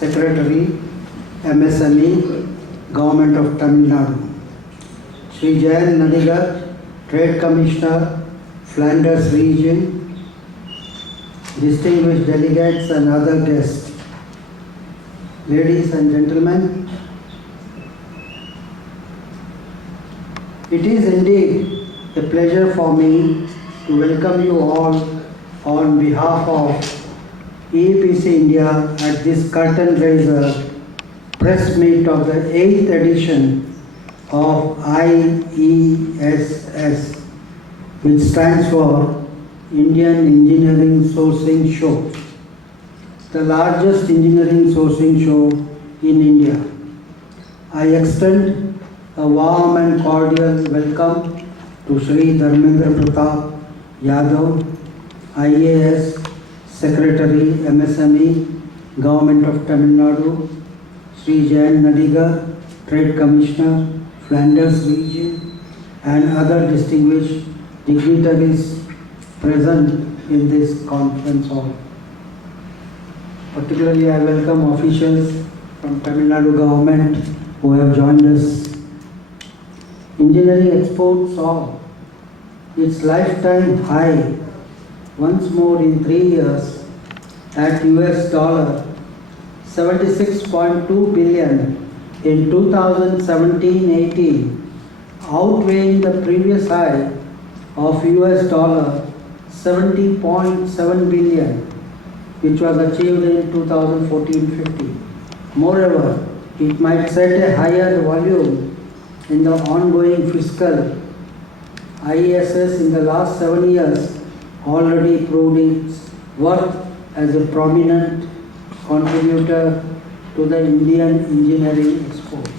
Secretary, MSME, Government of Tamil Nadu. Sri Jayan Nadigar, Trade Commissioner, Flanders Region, distinguished delegates and other guests. Ladies and gentlemen, it is indeed a pleasure for me to welcome you all on behalf of EEPC India at this curtain raiser press meet of the 8th edition of IESS, which stands for Indian Engineering Sourcing Show, the largest engineering sourcing show in India. I extend a warm and cordial welcome to Shri Dharmendra Pratap Yadav, IESS Secretary, MSME, Government of Tamil Nadu, Sri Jayan Nadigar, Trade Commissioner, Flanders Region, and other distinguished dignitaries present in this conference hall. Particularly, I welcome officials from Tamil Nadu government who have joined us. Engineering exports saw its lifetime high once more in 3 years at US dollar 76.2 billion in 2017-18, outweighing the previous high of US dollar 70.7 billion, which was achieved in 2014-15. Moreover, it might set a higher volume in the ongoing fiscal. IESS in the last 7 years already proved its worth as a prominent contributor to the Indian engineering exports.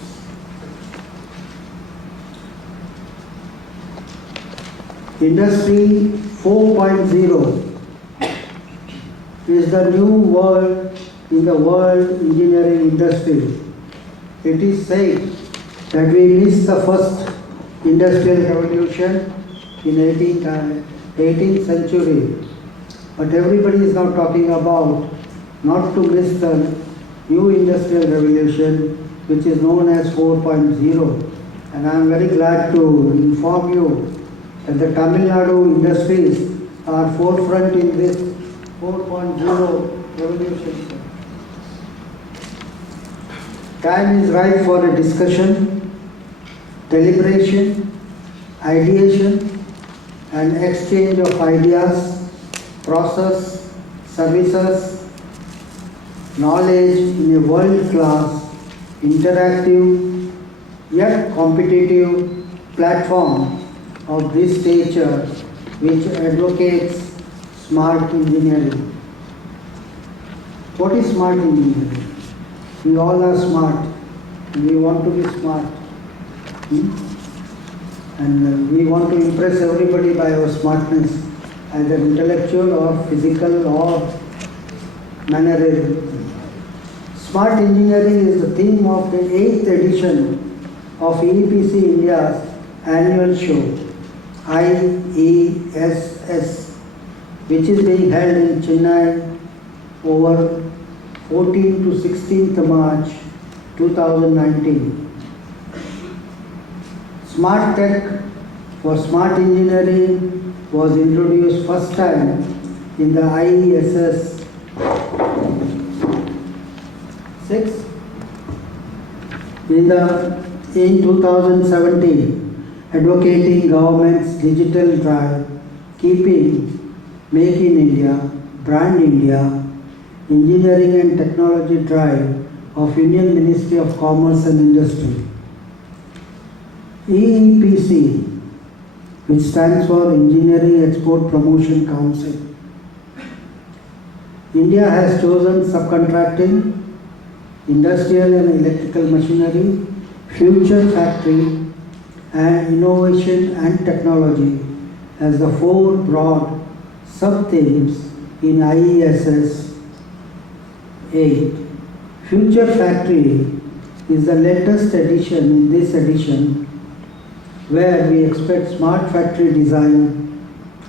Industry 4.0 is the new world in the world engineering industry. It is said that we missed the first industrial revolution in 18th century, but everybody is now talking about not to miss the new industrial revolution, which is known as 4.0. And I am very glad to inform you that the Tamil Nadu industries are forefront in this 4.0 revolution. Time is right for a discussion, deliberation, ideation, and exchange of ideas, process, services, knowledge in a world-class, interactive, yet competitive platform of this stature, which advocates smart engineering. What is smart engineering? We all are smart, and we want to be smart. And we want to impress everybody by our smartness, either intellectual or physical or mannerism. Smart engineering is the theme of the 8th edition of EEPC India's annual show, IESS, which is being held in Chennai over 14th to 16th March 2019. Smart Tech for Smart Engineering was introduced first time in the IESS 6 in 2017, advocating government's digital drive, keeping Make in India, Brand India, Engineering and Technology drive of Indian Ministry of Commerce and Industry. EEPC, which stands for Engineering Export Promotion Council. India has chosen subcontracting, industrial and electrical machinery, future factory, and innovation and technology as the 4 broad sub-themes in IESS 8. Future factory is the latest addition in this edition, where we expect smart factory design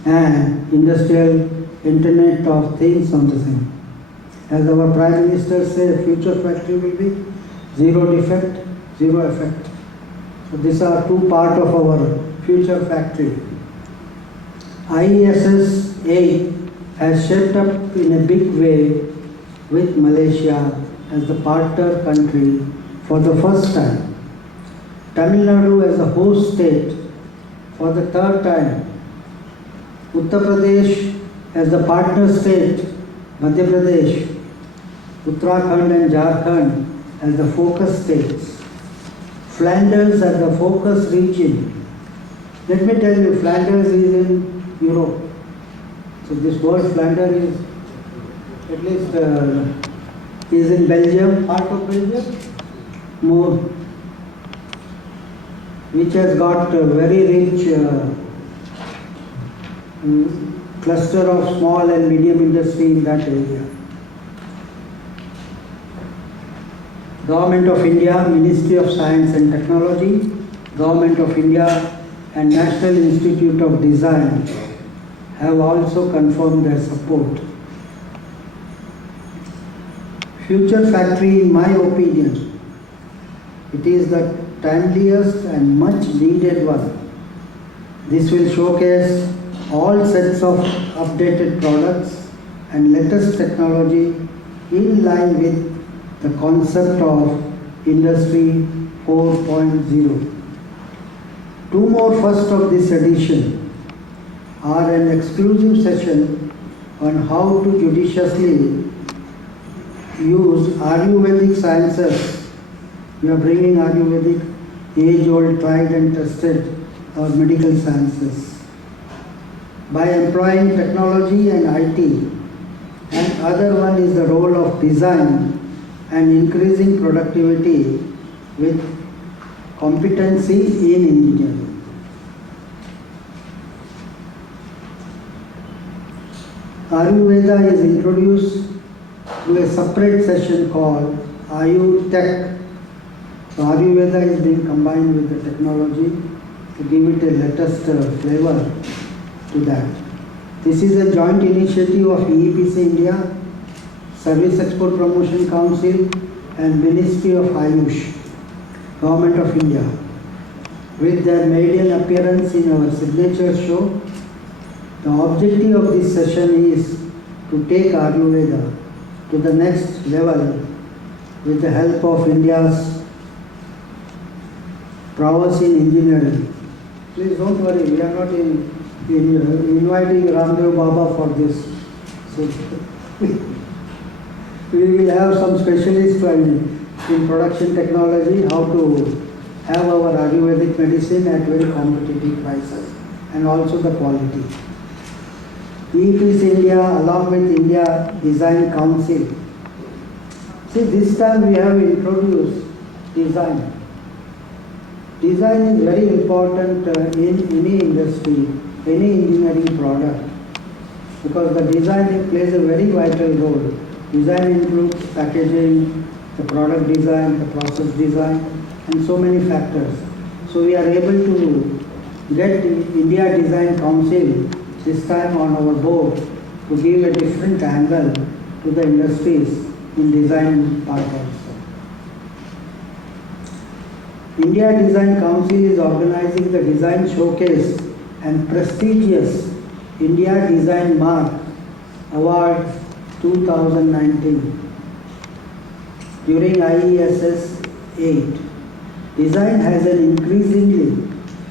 and industrial Internet of Things on the same. As our Prime Minister said, future factory will be zero defect, zero effect. So these are two parts of our future factory. IESS 8 has shaped up in a big way with Malaysia as the partner country for the first time. Tamil Nadu as a host state for the third time. Uttar Pradesh as the partner state, Madhya Pradesh, Uttarakhand and Jharkhand as the focus states. Flanders as the focus region. Let me tell you, Flanders is in Europe. So this word Flanders is at least is in Belgium, part of Belgium, more, which has got a very rich cluster of small and medium industry in that area. Government of India, Ministry of Science and Technology, Government of India and National Institute of Design have also confirmed their support. Future factory, in my opinion, it is the timeliest and much needed one. This will showcase all sets of updated products and latest technology in line with the concept of Industry 4.0. Two more first of this edition are an exclusive session on how to judiciously use Ayurvedic sciences. We are bringing Ayurvedic, age-old, tried and tested, our medical sciences, by employing technology and IT. And other one is the role of design and increasing productivity with competency in engineering. Ayurveda is introduced to a separate session called Ayur Tech. So Ayurveda is being combined with the technology to give it a latest flavor to that. This is a joint initiative of EEPC India, Service Export Promotion Council and Ministry of Ayush, Government of India. With their maiden appearance in our signature show, the objective of this session is to take Ayurveda to the next level with the help of India's prowess in engineering. Please don't worry, we are not inviting Ramdev Baba for this. So we will have some specialists in production technology, how to have our Ayurvedic medicine at very competitive prices and also the quality. EEPC India along with India Design Council. See, this time we have introduced design. Design is very important in any industry, any engineering product, because the design plays a very vital role. Design includes packaging, the product design, the process design, and so many factors. So we are able to get India Design Council this time on our board to give a different angle to the industries in design part also. India Design Council is organizing the Design Showcase and prestigious India Design Mark Award 2019 during IESS 8. Design has an increasingly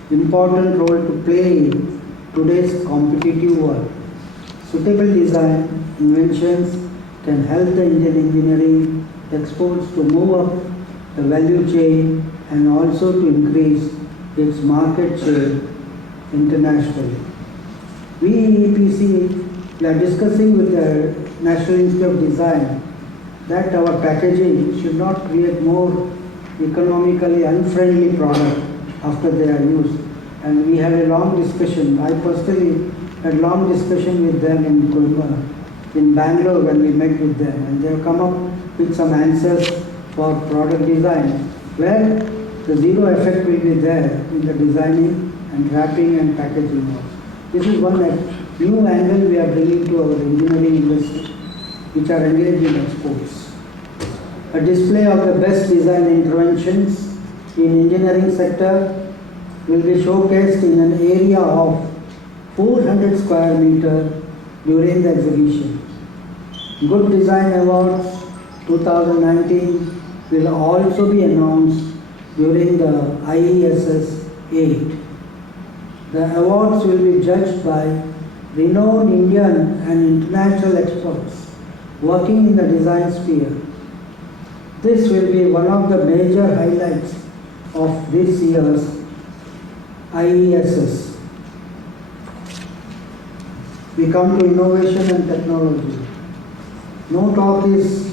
important role to play in today's competitive world. Suitable design inventions can help the Indian engineering exports to move up the value chain and also to increase its market share internationally. We EEPC are discussing with the National Institute of Design that our packaging should not create more economically unfriendly product after they are used. And we had a long discussion. I personally had long discussion with them in Bangalore when we met with them, and they have come up with some answers for product design where the zero effect will be there in the designing and wrapping and packaging. This is one new angle we are bringing to our engineering industry. which are engaged in exports. A display of the best design interventions in engineering sector will be showcased in an area of 400 square meter during the exhibition. Good Design Awards 2019 will also be announced during the IESS 8. The awards will be judged by renowned Indian and international experts working in the design sphere. This will be one of the major highlights of this year's IESS. We come to innovation and technology. No talk is,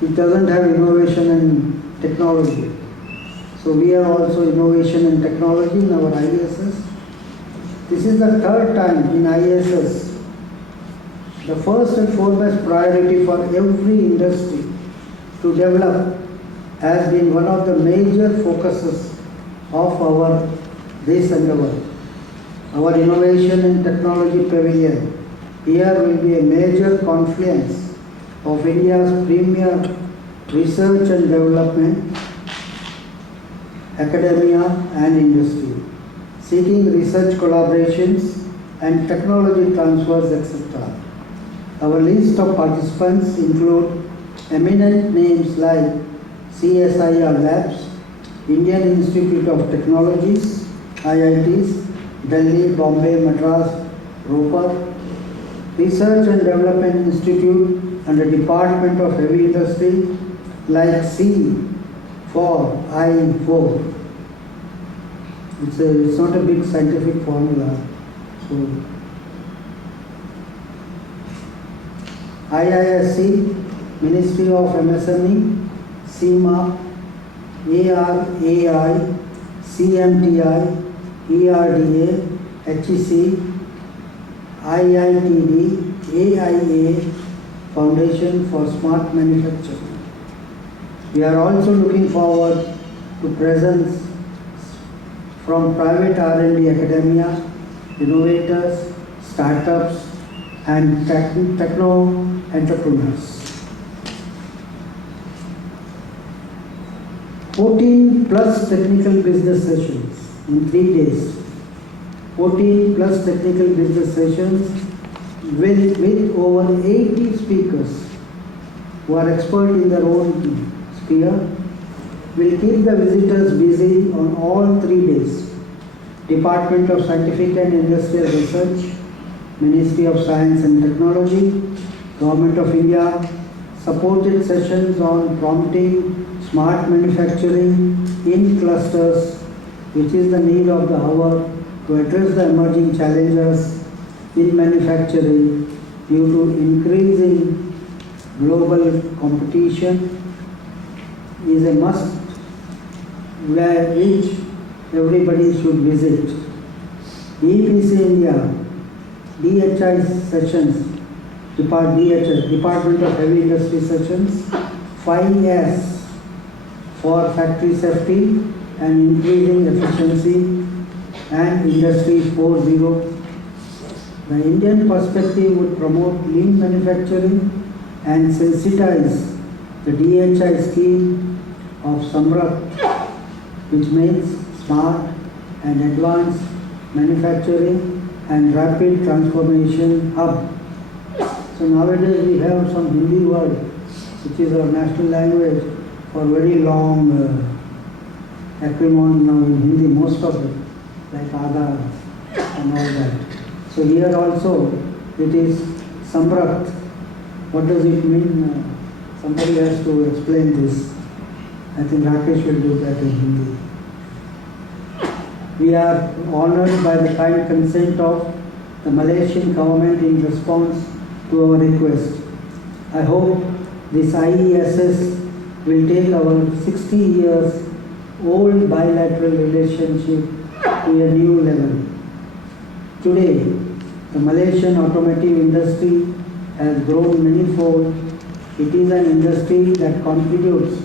it doesn't have innovation and technology. So we are also innovation and technology in our IESS. This is the third time in IESS. The first and foremost priority for every industry to develop has been one of the major focuses of our this endeavor. Our innovation and technology pavilion here will be a major confluence of India's premier research and development, academia and industry, seeking research collaborations and technology transfers, etc. Our list of participants include eminent names like CSIR Labs, Indian Institute of Technologies, IITs, Delhi, Bombay, Madras, Roper, Research and Development Institute and the Department of Heavy Industry like C for I4. It's not a big scientific formula. So IISC, Ministry of MSME, CIMA, ARAI, CMTI, ERDA, HEC, IITD, AIA, Foundation for Smart Manufacturing. We are also looking forward to presence from private R&D academia, innovators, startups, and techno entrepreneurs. 14 plus technical business sessions in 3 days. 14 plus technical business sessions with over 80 speakers who are expert in their own sphere will keep the visitors busy on all 3 days. Department of Scientific and Industrial Research, Ministry of Science and Technology, Government of India supported sessions on prompting smart manufacturing in clusters, which is the need of the hour to address the emerging challenges in manufacturing due to increasing global competition is a must which everybody should visit. EEPC India, DHI sessions, Department of Heavy Industry sessions, 5S for factory safety and increasing efficiency and Industry 4.0. The Indian perspective would promote lean manufacturing and sensitize the DHI scheme of Samrat, which means smart and advanced manufacturing and rapid transformation hub. So nowadays we have some Hindi word, which is our national language, for very long acronym now in Hindi, most of it, like Aadhaar and all that. So here also it is Samrat. What does it mean? Somebody has to explain this. I think Rakesh will do that in Hindi. We are honored by the kind consent of the Malaysian government in response to our request. I hope this IESS will take our 60 years old bilateral relationship to a new level. Today, the Malaysian automotive industry has grown manifold. It is an industry that contributes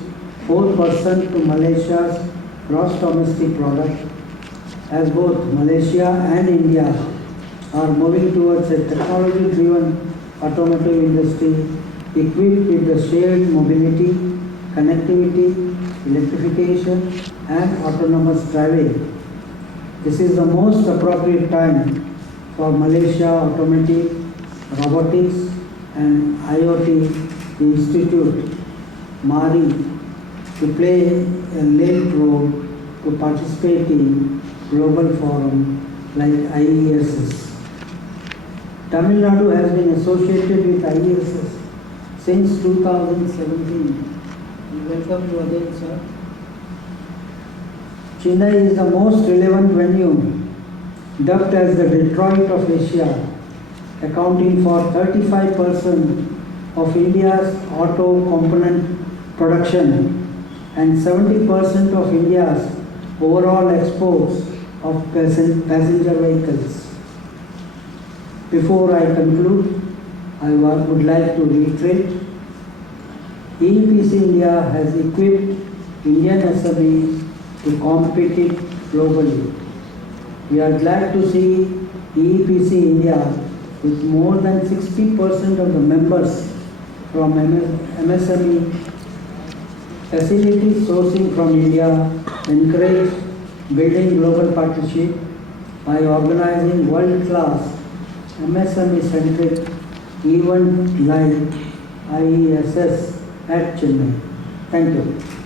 4% to Malaysia's gross domestic product. As both Malaysia and India are moving towards a technology-driven automotive industry equipped with the shared mobility, connectivity, electrification and autonomous driving. This is the most appropriate time for Malaysia Automotive, Robotics and IoT Institute, MARI, to play a lead role to participate in global forum like IESS. Tamil Nadu has been associated with IESS since 2017. We welcome you again, sir. Chennai is the most relevant venue, dubbed as the Detroit of Asia, accounting for 35% of India's auto component production and 70% of India's overall exports of passenger vehicles. Before I conclude, I would like to reiterate, EEPC India has equipped Indian SMEs to compete globally. We are glad to see EEPC India with more than 60% of the members from MSME facilities sourcing from India encourage building global partnership by organizing world-class MSME-centric event like IESS at Chennai. Thank you.